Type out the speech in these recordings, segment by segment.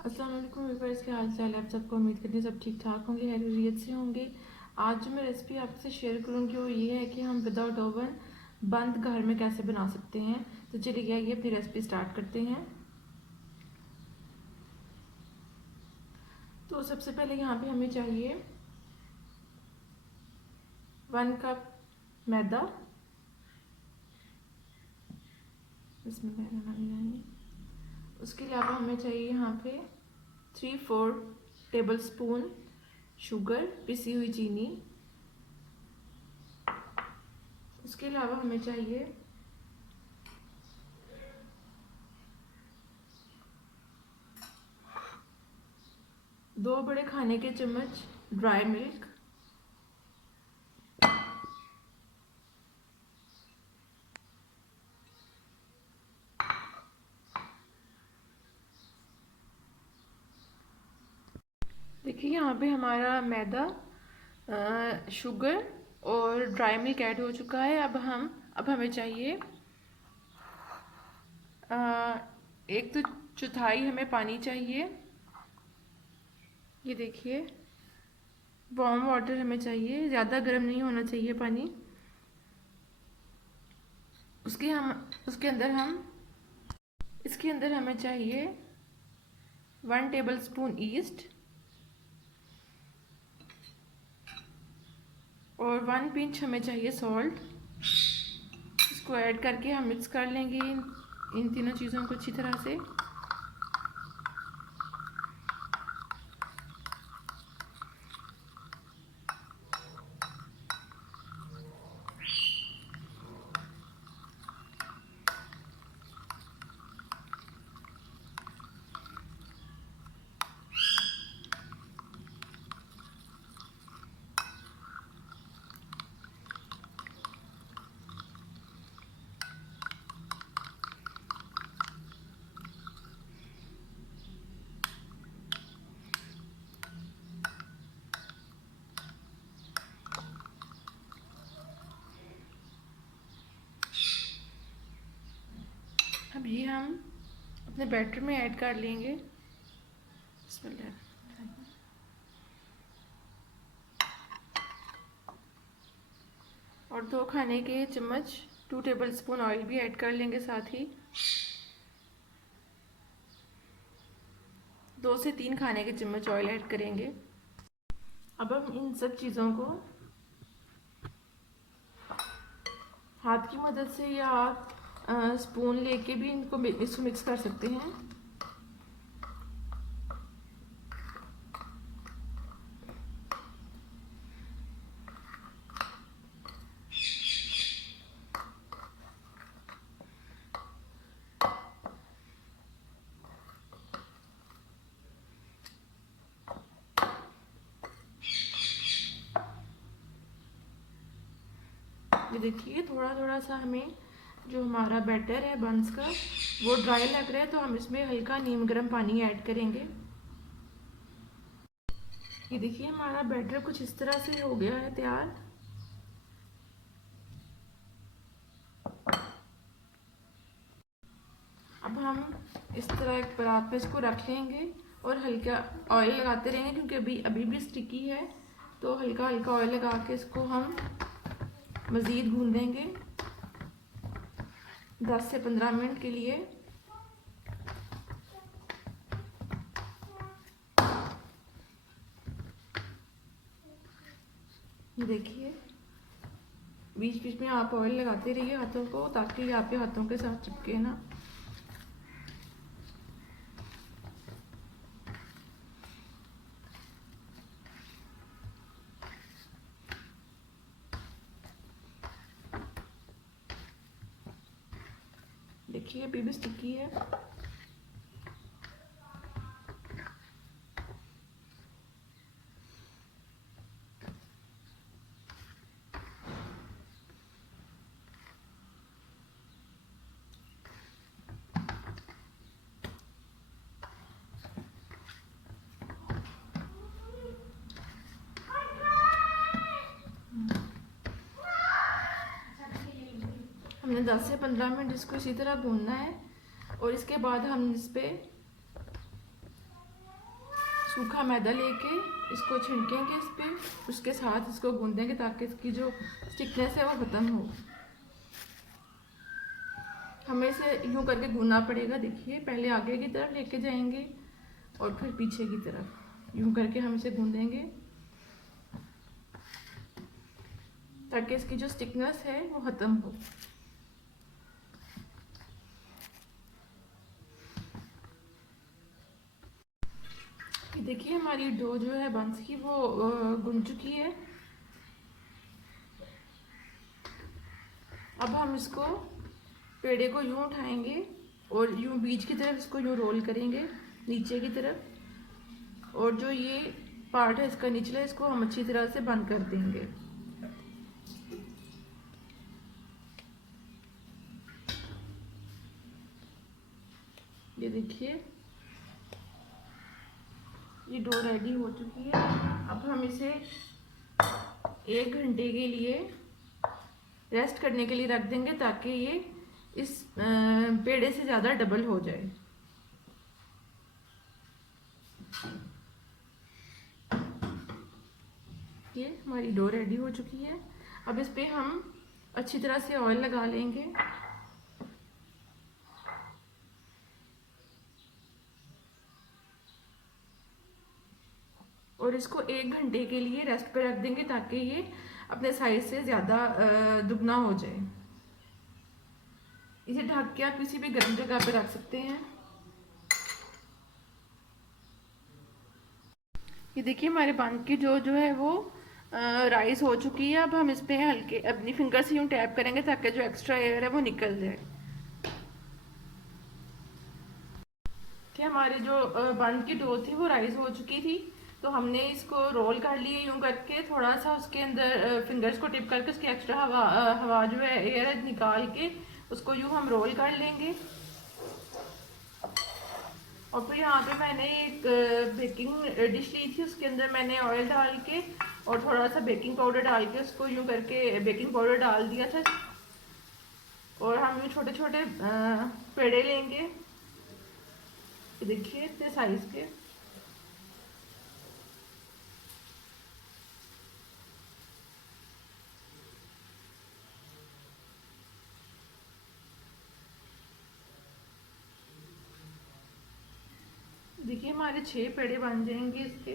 अस्सलाम वालेकुम व्यूअर्स, क्या हाल चाल है आप सबको। उम्मीद करती हूँ सब ठीक ठाक होंगे, खैरियत से होंगे। आज जो मैं रेसिपी आपसे शेयर करूँगी वो ये है कि हम विदाउट ओवन बंद घर में कैसे बना सकते हैं। तो चलिए आइए अपनी रेसिपी स्टार्ट करते हैं। तो सबसे पहले यहाँ पे हमें चाहिए 1 कप मैदा। इसमें उसके अलावा हमें चाहिए यहाँ पे 3-4 टेबल स्पून शुगर, पिसी हुई चीनी। उसके अलावा हमें चाहिए 2 बड़े खाने के चम्मच ड्राई मिल्क। देखिए यहाँ पे हमारा मैदा, शुगर और ड्राई मिल्क ऐड हो चुका है। अब हमें चाहिए 1/4 हमें पानी चाहिए। ये देखिए वार्म वाटर हमें चाहिए, ज़्यादा गर्म नहीं होना चाहिए पानी। उसके अंदर हमें चाहिए 1 टेबल स्पून ईस्ट और 1 पिंच हमें चाहिए सॉल्ट। इसको ऐड करके हम मिक्स कर लेंगे इन तीनों चीज़ों को अच्छी तरह से। अब ये हम अपने बैटर में ऐड कर लेंगे। और 2 खाने के चम्मच 2 टेबल स्पून ऑयल भी ऐड कर लेंगे साथ ही। 2 से 3 खाने के चम्मच ऑयल ऐड करेंगे। अब हम इन सब चीज़ों को हाथ की मदद से या आप स्पून लेके भी इसको मिक्स कर सकते हैं। ये देखिए थोड़ा थोड़ा सा हमें जो हमारा बैटर है बंस का वो ड्राई लग रहा है, तो हम इसमें हल्का नीम गर्म पानी ऐड करेंगे। ये देखिए हमारा बैटर कुछ इस तरह से हो गया है तैयार। अब हम इस तरह एक परात पे इसको रख लेंगे और हल्का ऑयल लगाते रहेंगे, क्योंकि अभी भी स्टिकी है। तो हल्का हल्का ऑयल लगा के इसको हम मज़ीद भून देंगे 10 से 15 मिनट के लिए। देखिए बीच बीच में आप ऑयल लगाते रहिए हाथों को, ताकि आपके हाथों के साथ चिपके ना। देखिए अभी भी स्टिकी है। हमने 10 से 15 मिनट इसको इसी तरह भूनना है और इसके बाद हम इस पर सूखा मैदा लेके इसको छिड़केंगे इस पर, उसके साथ इसको गूंदेंगे ताकि इसकी जो स्टिकनेस है वो ख़त्म हो। हमें इसे यूँ करके गूंदना पड़ेगा। देखिए, पहले आगे की तरफ लेके जाएंगे और फिर पीछे की तरफ यूँ करके हम इसे गूंदेंगे ताकि इसकी जो स्टिकनेस है वो ख़त्म हो। देखिए, हमारी डो जो है बंस की वो गुन चुकी है। अब हम इसको पेड़े को यूँ उठाएंगे और यूँ बीच की तरफ इसको यूँ रोल करेंगे नीचे की तरफ, और जो ये पार्ट है इसका निचला, इसको हम अच्छी तरह से बंद कर देंगे। ये देखिए, ये डो रेडी हो चुकी है। अब हम इसे 1 घंटे के लिए रेस्ट करने के लिए रख देंगे ताकि ये इस पेड़े से ज़्यादा डबल हो जाए। ये हमारी डो रेडी हो चुकी है। अब इस पे हम अच्छी तरह से ऑयल लगा लेंगे। और इसको 1 घंटे के लिए रेस्ट पे रख देंगे ताकि ये अपने साइज से ज़्यादा दुगना हो जाए। इसे ढक के आप किसी भी गर्म जगह पे रख सकते हैं। ये देखिए, हमारे बन की जो है वो राइस हो चुकी है। अब हम इस पे हल्के अपनी फिंगर से यूँ टैप करेंगे ताकि जो एक्स्ट्रा एयर है वो निकल जाए। कि हमारी जो बन की डो थी वो राइस हो चुकी थी, तो हमने इसको रोल कर लिए यूँ करके, थोड़ा सा उसके अंदर फिंगर्स को टिप करके उसकी एक्स्ट्रा हवा जो है एयर निकाल के उसको यूँ हम रोल कर लेंगे। और फिर यहाँ पे मैंने एक बेकिंग डिश ली थी, उसके अंदर मैंने ऑयल डाल के और थोड़ा सा बेकिंग पाउडर डाल के उसको यूँ करके बेकिंग पाउडर डाल दिया था। और हम यूँ छोटे छोटे पेड़े लेंगे, देखिए इतने साइज के। देखिए, हमारे 6 पेड़े बन जाएंगे इसके।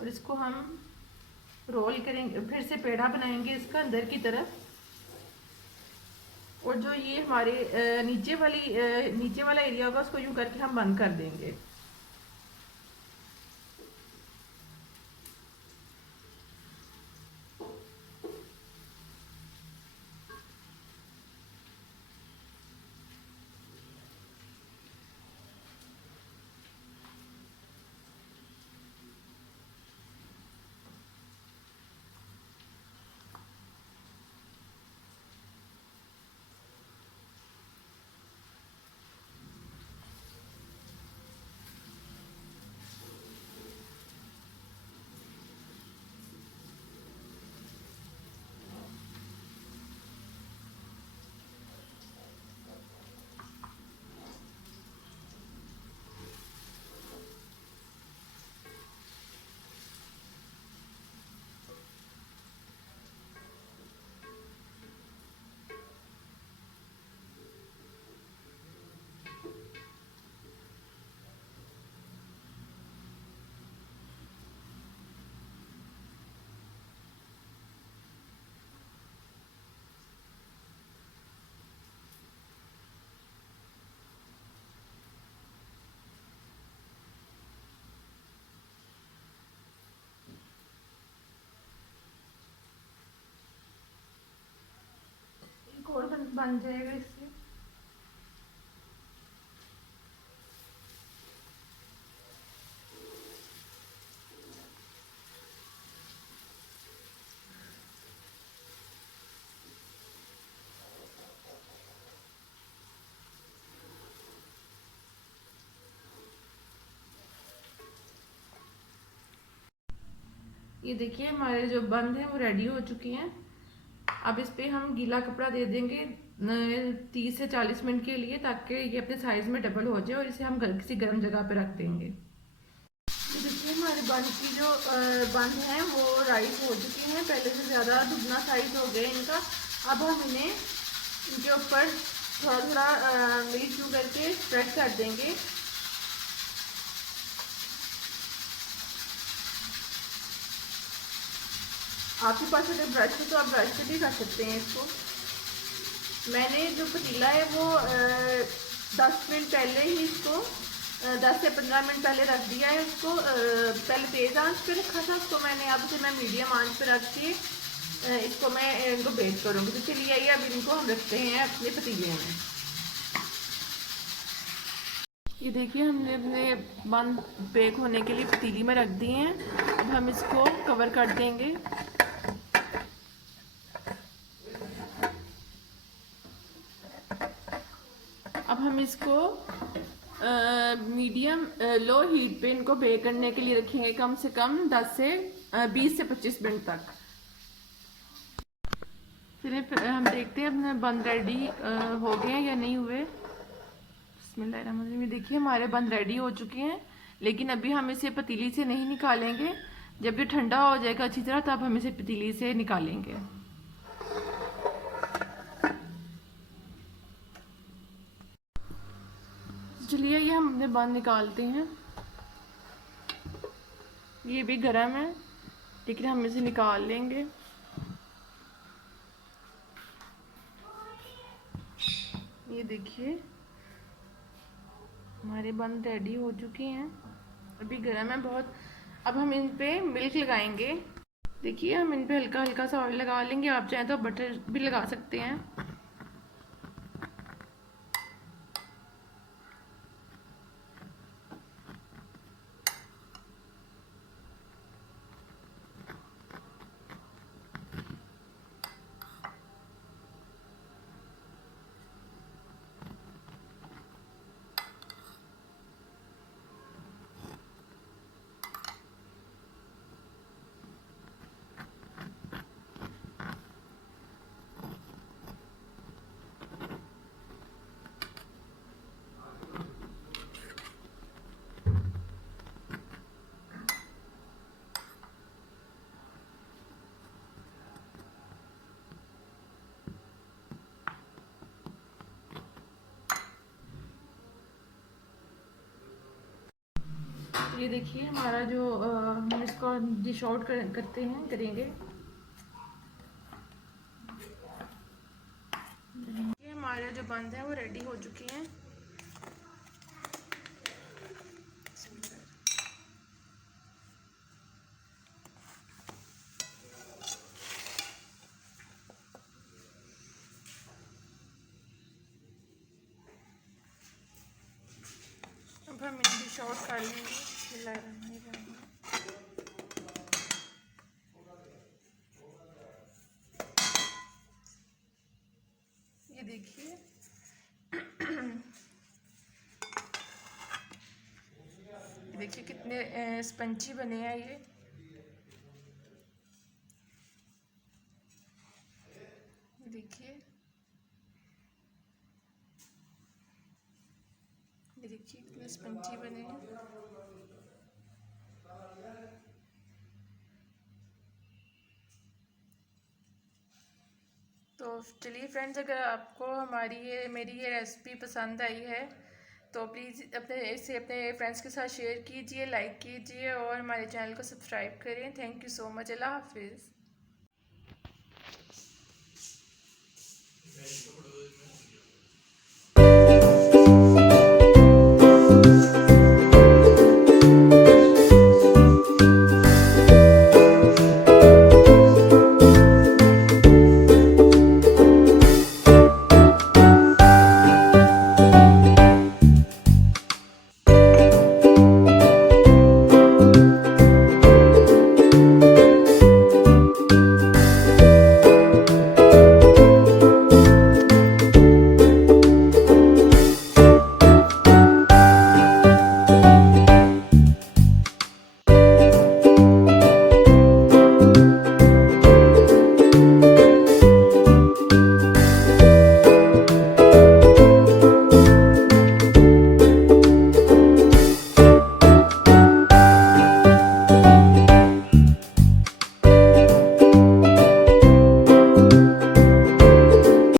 और इसको हम रोल करेंगे, फिर से पेड़ा बनाएंगे इसका अंदर की तरफ। और जो ये हमारे नीचे वाला एरिया होगा उसको यूं करके हम बंद कर देंगे। एक और बन जाएगा इससे। ये देखिए, हमारे जो बंद हैं वो रेडी हो चुके हैं। अब इस पे हम गीला कपड़ा दे देंगे 30 से 40 मिनट के लिए ताकि ये अपने साइज में डबल हो जाए, और इसे हम किसी गर्म जगह पे रख देंगे। ये देखिए, हमारे बन की जो बन है वो राइस हो चुकी हैं, पहले से ज़्यादा दुगना साइज हो गया इनका। अब हम इन्हें इनके ऊपर थोड़ा थोड़ा मिक्स चू करके स्प्रेड कर देंगे। आपके पास अगर ब्रश है तो आप ब्रश से भी कर सकते हैं इसको। मैंने जो पतीला है वो 10 मिनट पहले ही इसको 10 से 15 मिनट पहले रख दिया है उसको। पहले तेज़ आंच पे रखा था उसको मैंने, अब से मैं मीडियम आंच पे रख के इसको मैं इनको बेक करूँगी। तो चलिए आइए अब इनको हम रखते हैं अपने पतीले में। ये देखिए हमने अपने बन बेक होने के लिए पतीली में रख दिए हैं। अब हम इसको कवर कर देंगे। अब हम इसको मीडियम लो हीट पे इनको बेक करने के लिए रखेंगे, कम से कम 20 से 25 मिनट तक। फिर हम देखते हैं अपने बन रेडी हो गए हैं या नहीं हुए। बिस्मिल्लाहिर्रहमानिर्रहीम। देखिए हमारे बन रेडी हो चुके हैं, लेकिन अभी हम इसे पतीली से नहीं निकालेंगे। जब ये ठंडा हो जाएगा अच्छी तरह तब हम इसे पतीली से निकालेंगे। चलिए ये हम अपने बन निकालते हैं। ये भी गर्म है लेकिन हम इसे निकाल लेंगे। ये देखिए हमारे बन रेडी हो चुके हैं, अभी गर्म है बहुत। अब हम इन पे मिल्क लगाएंगे। देखिए हम इन पे हल्का हल्का सा ऑयल लगा लेंगे, आप चाहें तो बटर भी लगा सकते हैं। ये देखिए हमारा जो हम इसको डिश आउट करेंगे। ये हमारे जो बंद है वो रेडी हो चुके हैं। अब हम इन्हें डिश आउट कर लेंगे। ये देखिए देखिए कितने स्पंची बने हैं ये। देखिए कितने स्पंची बने हैं। तो चलिए फ्रेंड्स, अगर आपको मेरी ये रेसिपी पसंद आई है तो प्लीज़ इसे अपने फ्रेंड्स के साथ शेयर कीजिए, लाइक कीजिए और हमारे चैनल को सब्सक्राइब करें। Thank you so much. अल्लाह हाफिज़।